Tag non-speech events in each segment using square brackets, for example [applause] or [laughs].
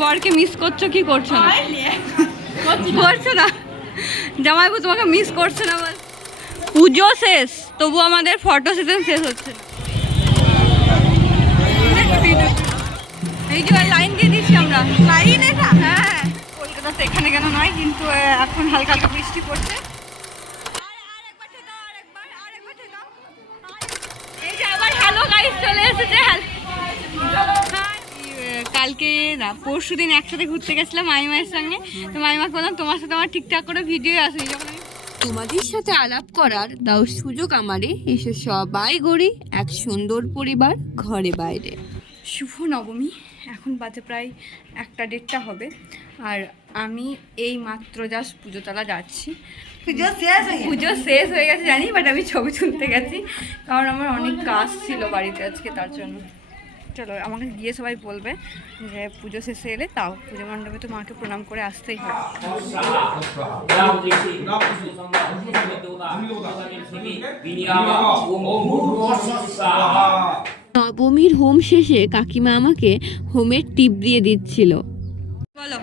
বরকে মিস করছ কি করছ না? করছ না? জামাইবু তোমাকে মিস করছে না পুজো শেষ তবু আমাদের ফটো সেশন শেষ হচ্ছে এই যে লাইন দিয়ে দিচ্ছি আমরা। লাইন এটা? হ্যাঁ। কলকাতাতে এখানে কেন নয় কিন্তু এখন হালকা হালকা বৃষ্টি পড়ছে এই যে আবার হ্যালো গাইস চলে এসেছে হ্যালো কালকে না পরশু দিন একসাথে ঘুরতে গেছিলাম মাইমায়ের সঙ্গে। তো মাইমাকে বললাম তোমার সাথে আমার ঠিকঠাক করে ভিডিও আসেনি। যখন তোমাদের সাথে আলাপ করার দাও সুযোগ আমারে এসে সবাই গড়ি এক সুন্দর পরিবার ঘরে বাইরে। শুভ নবমী এখন বাজে প্রায় একটা দেড়টা হবে। আর আমি এই মাত্র জাস্ট পুজোতলা যাচ্ছি। পুজো শেষ হয়ে পুজো শেষ হয়ে গেছে জানি বাট আমি ছবি তুলতে গেছি। কারণ আমার অনেক কাজ ছিল বাড়িতে আজকে তার জন্য। চলো আমাকে গিয়ে সবাই বলবে যে পুজো শেষে এলে তাও পুজো মণ্ডপে তো মাকে প্রণাম করে আসতেই হবে। নবমীর হোম শেষে কাকিমা আমাকে হোমের টিপ দিয়ে দিচ্ছিল। বলো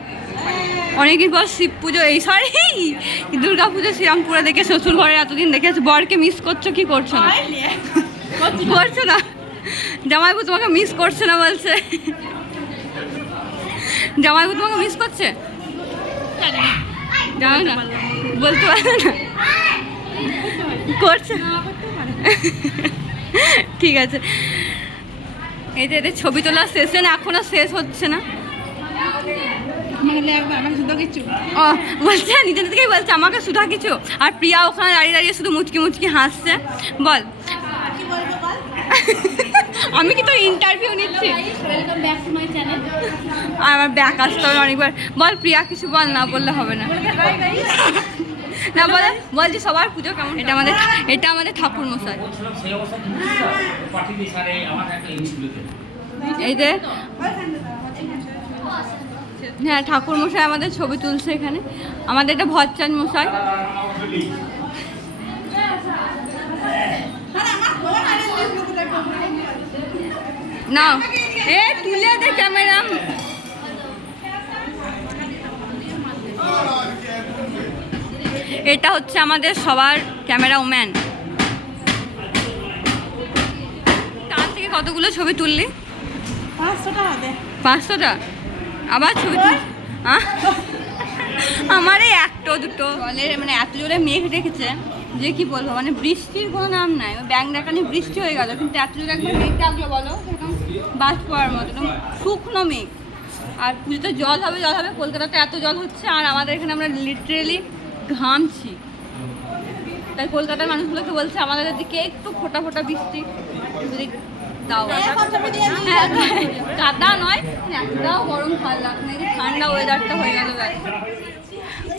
অনেকদিন পর শিব পুজো এই সরি দুর্গা পুজো শ্রীরামপুরে দেখে শ্বশুর ঘরে এতদিন দেখেছ বরকে মিস করছ কি করছ না? করছ না? জামাইবু তোমাকে মিস করছে না বলছে? জামাইবু তোমাকে মিস করছে? জানো না? বলতে পারবে না? করছে। ঠিক আছে। এই যে এদের ছবি তোলা শেষে না এখনও শেষ হচ্ছে না। ও বলছে নিজে থেকেই বলছে আমাকে সুধা কিছু। আর প্রিয়া ওখানে দাঁড়িয়ে দাঁড়িয়ে শুধু মুচকি মুচকি হাসছে। বল। কি বলব বল? [laughs] আমি কি তোর ইন্টারভিউ নিচ্ছি আমার ব্যাক আসতে হবে অনেকবার। বল প্রিয়া, কিছু বল, না বললে হবে না। না, বলে বলছি সবার পুজো কেমন? এটা আমাদের এটা আমাদের ঠাকুর মশাই। এই যে হ্যাঁ ঠাকুর মশাই আমাদের ছবি তুলছে এখানে। আমাদের এটা ভচ্চান মশাই। না এ তুলে দে ক্যামেরা। এটা হচ্ছে আমাদের সবার ক্যামেরা ওম্যান। টান থেকে কতগুলো ছবি তুললি? পাঁচশোটা আবার ছবি তুল। আমার এই একটা দুটো। জলের মানে এত জোরে মেঘ রেখেছে যে কি বলব মানে বৃষ্টির কোনো নাম নাই। ব্যাং ডাকানি বৃষ্টি হয়ে গেল কিন্তু এত জোরে একবার মেঘ ডাকলো বলো একদম বাজ পড়ার মতো একদম শুকনো মেঘ। আর পুজোতে জল হবে জল হবে কলকাতাতে এত জল হচ্ছে আর আমাদের এখানে আমরা লিটারেলি ঘামছি। তাই কলকাতার মানুষগুলোকে বলছে আমাদের দিকে একটু ফোটা ফোটা বৃষ্টি যদি দাও। হ্যাঁ, কাদা নয় এতটাও গরম ভালো ঠান্ডা ওয়েদারটা হয়ে গেল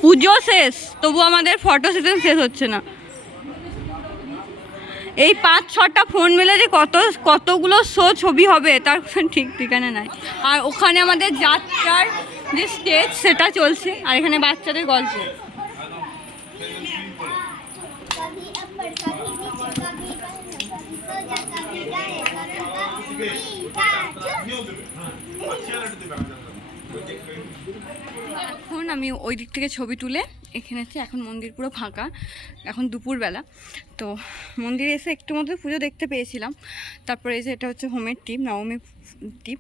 পুজো শেষ তবু আমাদের ফটো সেশন শেষ হচ্ছে না। এই পাঁচ, ছটা ফোন মেলে যে কত, কতগুলো শো ছবি হবে, তার ঠিক ঠিকানা নাই। আর ওখানে আমাদের যাত্রার যে স্টেজ সেটা চলছে, আর এখানে বাচ্চাদের গল্প। कभी এখন আমি ওই দিক থেকে ছবি তুলে এখানে আছি। এখন মন্দির পুরো ফাঁকা। এখন দুপুরবেলা। তো মন্দিরে এসে একটু মতো পুজো দেখতে পেয়েছিলাম। তারপরে এই যে এটা হচ্ছে হোমের টিপ, নবমী টিপ।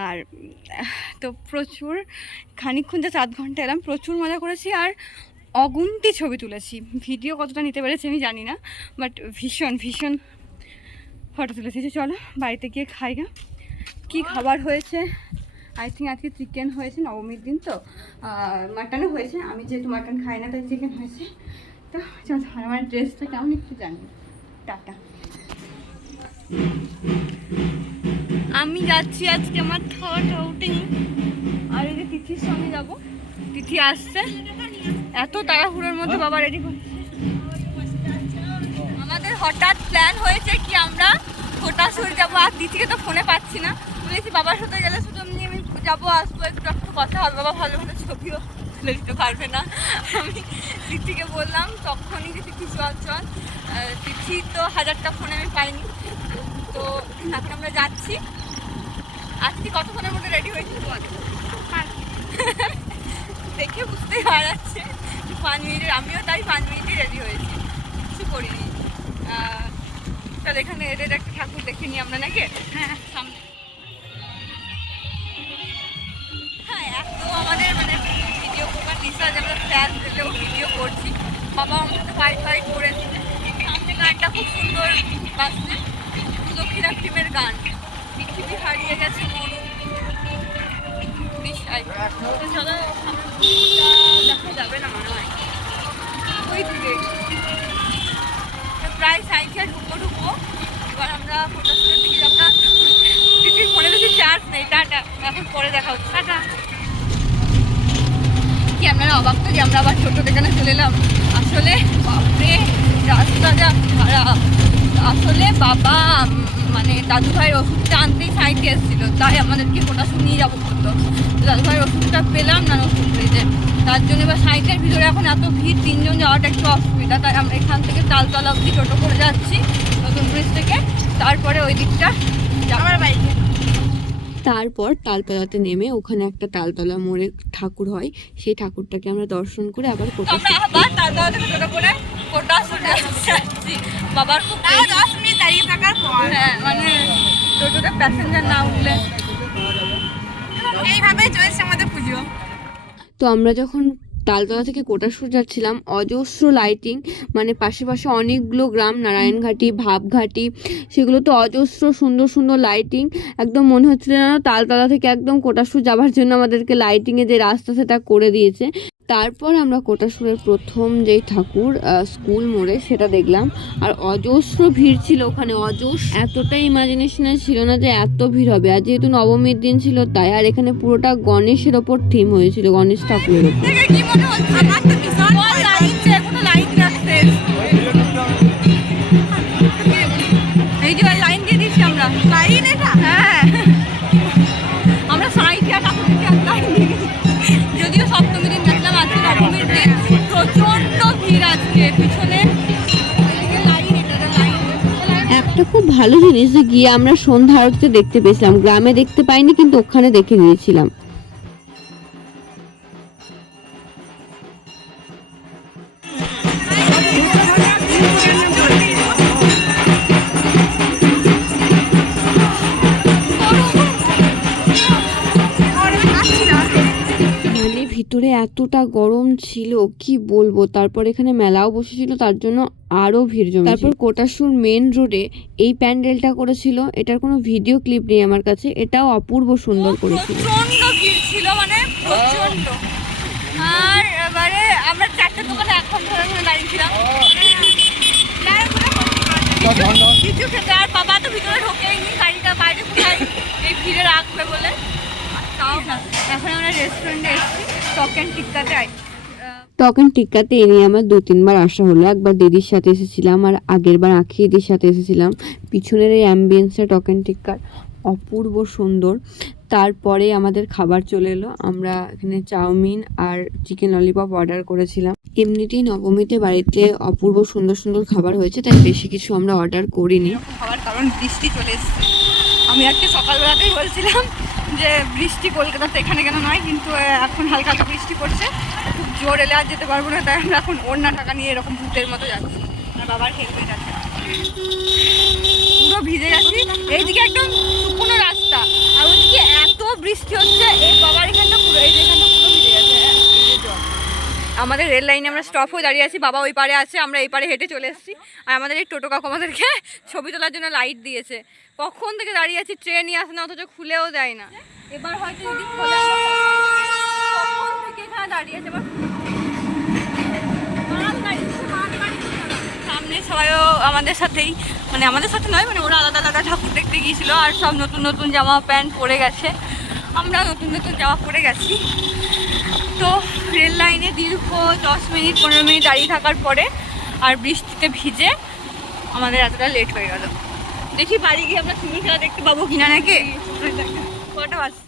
আর, তো প্রচুর খানিক্ষণ যে চার ঘণ্টা এলাম। প্রচুর মজা করেছি আর অগুন্তি ছবি তুলেছি। ভিডিও কতটা নিতে পেরেছি আমি জানি না, বাট ভীষণ ভীষণ ফটো তুলেছি। চলো, বাড়িতে গিয়ে খাই গা। কী খাবার হয়েছে? আই থিঙ্ক আজকে চিকেন হয়েছে, নবমীর দিন তো। মাটনও হয়েছে। আমি যেহেতু মাটন খাই না, তাই চিকেন হয়েছে। তো চলো, আমার ড্রেসটা কেমন একটু জানি। টাটা। আমি যাচ্ছি আজকে আমার থার্ড আউটিং আর এই যে তিথির সঙ্গে যাব। তিথি আসছে। এত তাড়াহুড়োর মধ্যে বাবা রেডি করছে আমাদের হঠাৎ প্ল্যান হয়েছে কি আমরা ফোটাসুর যাব। আর তিথিকে তো ফোনে পাচ্ছি না। বলেছি, বাবার সাথে গেলে শুধু যাব আসব একটু একটু কথা হবে বাবা ভালো ভালো ছবিও তুলে দিতে পারবে না। আমি তিথিকে বললাম তখনই যে তিথি চল চল। তিথি তো হাজারটা ফোনে আমি পাইনি। তো এখন আমরা যাচ্ছি। আজকে কতক্ষণের মধ্যে রেডি হয়েছিল বল? দেখে বুঝতেই পারা যাচ্ছে পাঁচ মিনিটের আমিও তাই পাঁচ মিনিটে রেডি হয়েছি। কিছু করিনি। তাহলে এখানে এদের একটা ঠাকুর দেখে নিই আমরা নাকি? হ্যাঁ। সামনে। যে দিলেও ভিডিও করছি। বাবা সাথে ফাইট ফাইট করেছে। সামনে গানটা খুব সুন্দর বাজছে। দক্ষিণা ফিল্মের গান। পৃথিবী হারিয়ে গেছে তো চলো, দেখা যাবে না মনে হয়। ওই দিকে। প্রায় সাইকেল ঢুকবো ঢুকবো। এবার আমরা ফটো স্টুডিওর দিকে আমরা দিদির ফোনে বেশি চার্জ নেই। টাটা। এখন পরে দেখা হচ্ছে। টাটা। কি, আপনারা অবাক তো যে আমরা আবার ছোটো দোকানে চলে এলাম। আসলে বাপরে রাস্তা যা খারাপ আসলে বাবা মানে দাদু ভাইয়ের ওষুধটা আনতেই সাইডে এসেছিল, তাই আমাদেরকে ওটা নিয়ে যাব করতো দাদু ওষুধটা পেলাম না ওষুধ পেয়েছে তার জন্য এবার সাইডের ভিতরে এখন এত ভিড়, তিনজন যাওয়াটা একটু অসুবিধা, তাই আমরা এখান থেকে তালতলা অব্দি টোটো করে যাচ্ছি নতুন ব্রিজ থেকে। তারপরে ওই দিকটা আমার বাড়িতে তারপর তালতলাতে নেমে ওখানে একটা তালতলা মোড়ে ঠাকুর হয়। সেই ঠাকুরটাকে আমরা দর্শন করে আবার তো কোটা আমরা আবার তালতলা থেকে টোটো করে কোটা শুনে যাচ্ছি। বাবার খুব দশ মিনিট দাঁড়িয়ে থাকার পর। হ্যাঁ মানে টোটোতে প্যাসেঞ্জার না উঠলে। এইভাবেই চলছে আমাদের পুজো। তো আমরা যখন তালতলা থেকে কোটাসুর যাচ্ছিলাম। অজস্র লাইটিং মানে পাশে পাশে অনেকগুলো গ্রাম, নারায়ণঘাটি, ভাবঘাটি, সেগুলো তো অজস্র সুন্দর সুন্দর লাইটিং একদম মনে হচ্ছিল যেন তালতলা থেকে একদম কোটাসুর যাওয়ার জন্য আমাদেরকে লাইটিংয়ে যে রাস্তা সেটা করে দিয়েছে। তারপর আমরা কোটাসুরের প্রথম যেই ঠাকুর স্কুল মোড়ে সেটা দেখলাম। আর অজস্র ভিড় ছিল ওখানে, অজস্র। এতটা ইমাজিনেশনে ছিল না যে এত ভিড় হবে। আর যেহেতু নবমীর দিন ছিল তাই, আর এখানে পুরোটা গণেশের ওপর থিম হয়েছিল, গণেশ ঠাকুরের ওপর। খুব ভালো জিনিস যে গিয়ে আমরা সন্ধ্যা আরতিতে দেখতে পেয়েছিলাম। গ্রামে দেখতে পাইনি, কিন্তু ওখানে দেখে নিয়েছিলাম এতটা গরম ছিল কি বলব? তারপর এখানে মেলাও বসেছিল তার জন্য আরও ভিড় জমে তারপর কোটাসুর মেন রোডে এই প্যান্ডেলটা করেছিল। এটার কোনো ভিডিও ক্লিপ নেই আমার কাছে এটাও অপূর্ব সুন্দর করেছিল। ছিল মানে প্রচণ্ড আর এবারে আমরা চারটে দোকানে এক ঘণ্টা ধরে ধরে কিছু খেতে আর বাবা তো ভিতরে ঢোকেইনি গাড়িটা বাইরে কোথায়? এই ভিড়ে রাখবে বলে। তাও এখন আমরা রেস্টুরেন্টে এসেছি। টকেন টিক্কাতে তখন টিক্কাতে এ নিয়ে আমার দু তিনবার আসা হলো। একবার দিদির সাথে এসেছিলাম আর আগের বার আখি দিদির সাথে এসেছিলাম। পিছনের এই অ্যাম্বিয়েন্সটা টকেন টিক্কার অপূর্ব সুন্দর। তারপরে আমাদের খাবার চলে এলো। আমরা এখানে চাউমিন আর চিকেন ললিপপ অর্ডার করেছিলাম। এমনিতেই নবমীতে বাড়িতে অপূর্ব সুন্দর সুন্দর খাবার হয়েছে তাই বেশি কিছু আমরা অর্ডার করিনি। খাবার কারণ বৃষ্টি চলে এসেছে। আমি আজকে সকালবেলাতেই বলছিলাম যে বৃষ্টি কলকাতাতে এখানে কেন নয়, কিন্তু এখন হালকা হালকা বৃষ্টি পড়ছে। খুব জোর এলে আর যেতে পারব না, তাই আমরা এখন অন্য টাকা নিয়ে এরকম ভূতের মতো যাচ্ছি। আর বাবার হেলমেট যাচ্ছে পুরো ভিজে গেছি। এইদিকে একদম শুকনো রাস্তা আর ওইদিকে এত বৃষ্টি হচ্ছে এই বাবার এখানটা পুরো এই যে এখানটা পুরো ভিজে গেছে হ্যাঁ, এই যে জল। আমাদের রেল লাইনে আমরা স্টপ হয়ে দাঁড়িয়ে আছি, বাবা ওই পারে আছে, আমরা এই পারে হেঁটে চলে এসেছি। আর আমাদের এই টোটো কাকু আমাদেরকে [laughs] ছবি তোলার জন্য লাইট দিয়েছে। কখন থেকে দাঁড়িয়ে আছি ট্রেনই আসে না, অথচ খুলেও দেয় না। এবার হয়তো যদি। সামনে সবাইও আমাদের সাথেই মানে আমাদের সাথে নয় মানে ওরা আলাদা আলাদা ঠাকুর দেখতে গিয়েছিল, আর সব নতুন নতুন জামা প্যান্ট পরে গেছে। আমরা নতুন নতুন জামা পরে গেছি। তো রেল লাইনে দীর্ঘ দশ মিনিট পনেরো মিনিট দাঁড়িয়ে থাকার পরে আর বৃষ্টিতে ভিজে আমাদের এতটা লেট হয়ে গেল। দেখি বাড়ি গিয়ে আমরা সুন্দর খেলা দেখতে পাবো কিনা নাকি?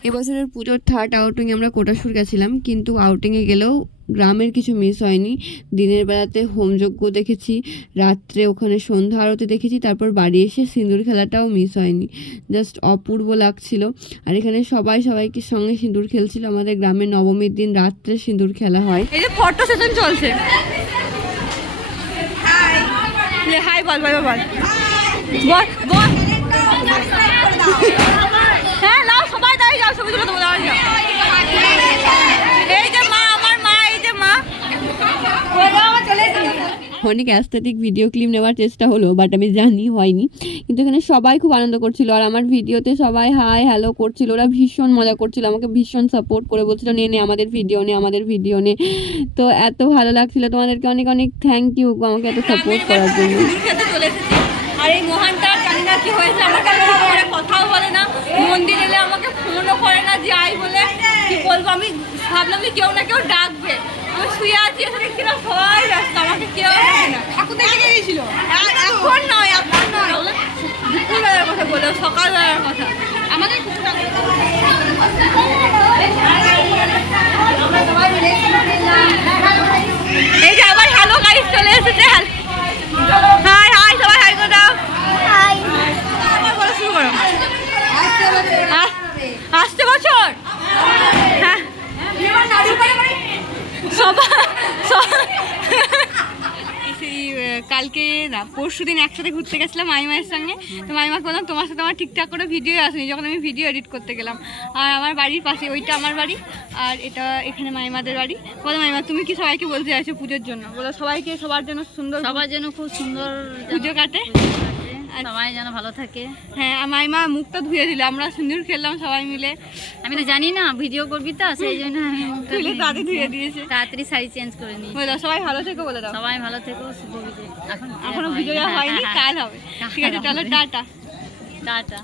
এবছরের পুজোর থার্ড আউটিং আমরা কোটাসুর গেছিলাম কিন্তু আউটিংয়ে গেলেও গ্রামের কিছু মিস হয়নি। দিনের বেলাতে হোমযজ্ঞ দেখেছি রাত্রে ওখানে সন্ধ্যা আরতি দেখেছি তারপর বাড়ি এসে সিঁদুর খেলাটাও মিস হয়নি। জাস্ট অপূর্ব লাগছিল। আর এখানে সবাই সবাইকে সঙ্গে সিঁদুর খেলছিল। আমাদের গ্রামে নবমীর দিন রাত্রে সিঁদুর খেলা হয়। এই যে ফটো সেশন চলছে। হাই বল বল বল বল বল। হ্যাঁ নাও সবাই দাঁড়িয়ে যাও ছবি তুলে দাঁড়িয়ে যাও এই যে মা আমার মা এই যে মা অনেক অ্যাস্থেটিক ভিডিও ক্লিপ নেওয়ার চেষ্টা হলো বাট আমি জানি হয়নি। কিন্তু এখানে সবাই খুব আনন্দ করছিল, আর আমার ভিডিওতে সবাই হাই হ্যালো করছিল, ওরা ভীষণ মজা করছিল, আমাকে ভীষণ সাপোর্ট করে বলছিল, নে নে, আমাদের ভিডিও নে, আমাদের ভিডিও নে। তো এত ভালো লাগছিল, তোমাদেরকে অনেক অনেক থ্যাংক ইউ আমাকে এত সাপোর্ট করার জন্য। আমি ভাবলাম যে কেউ না কেউ ডাকবে। আমি শুয়ে আছি এসে দেখছি না সবাই আমাকে কেউ ডাকে না ঠাকুর দেখে গেছিল এখন নয় এখন নয় দুপুরবেলার কথা বলে সকালবেলার কথা আমাদের এই যে আবার হ্যালো গাইস চলে এসেছে হাই হাই সবাই হাই করে দাও হাই আবার বলা শুরু করো আস- আসছে বছর? হ্যাঁ। কালকে না পরশু দিন একসাথে ঘুরতে গেছিলাম মাইমায়ের সঙ্গে। তো মাইমাকে বললাম তোমার সাথে আমার ঠিকঠাক করে ভিডিও আসেনি। যখন আমি ভিডিও এডিট করতে গেলাম। আর আমার বাড়ির পাশে ওইটা আমার বাড়ি আর এটা এখানে মাইমাদের বাড়ি। বলো মাইমা তুমি কি সবাইকে বলতে চাইছো পুজোর জন্য? বলো সবাইকে সবার জন্য সুন্দর সবার জন্য খুব সুন্দর পুজো কাটে। সবাই যেন ভালো থাকে। হ্যাঁ মাইমা মুখটা ধুয়ে দিল আমরা সুন্দর খেললাম সবাই মিলে। আমি তো জানি না ভিডিও করবি তো সেই জন্য আমি [laughs] তুলে তাতে ধুয়ে দিয়েছি। তাড়াতাড়ি শাড়ি চেঞ্জ করে নিই বলো সবাই ভালো থেকো বলে দাও। সবাই ভালো থেকো শুভ বিজয় এখন এখনও ভিডিও হয়নি কাল হবে। [laughs] ঠিক আছে চলো টাটা। টাটা।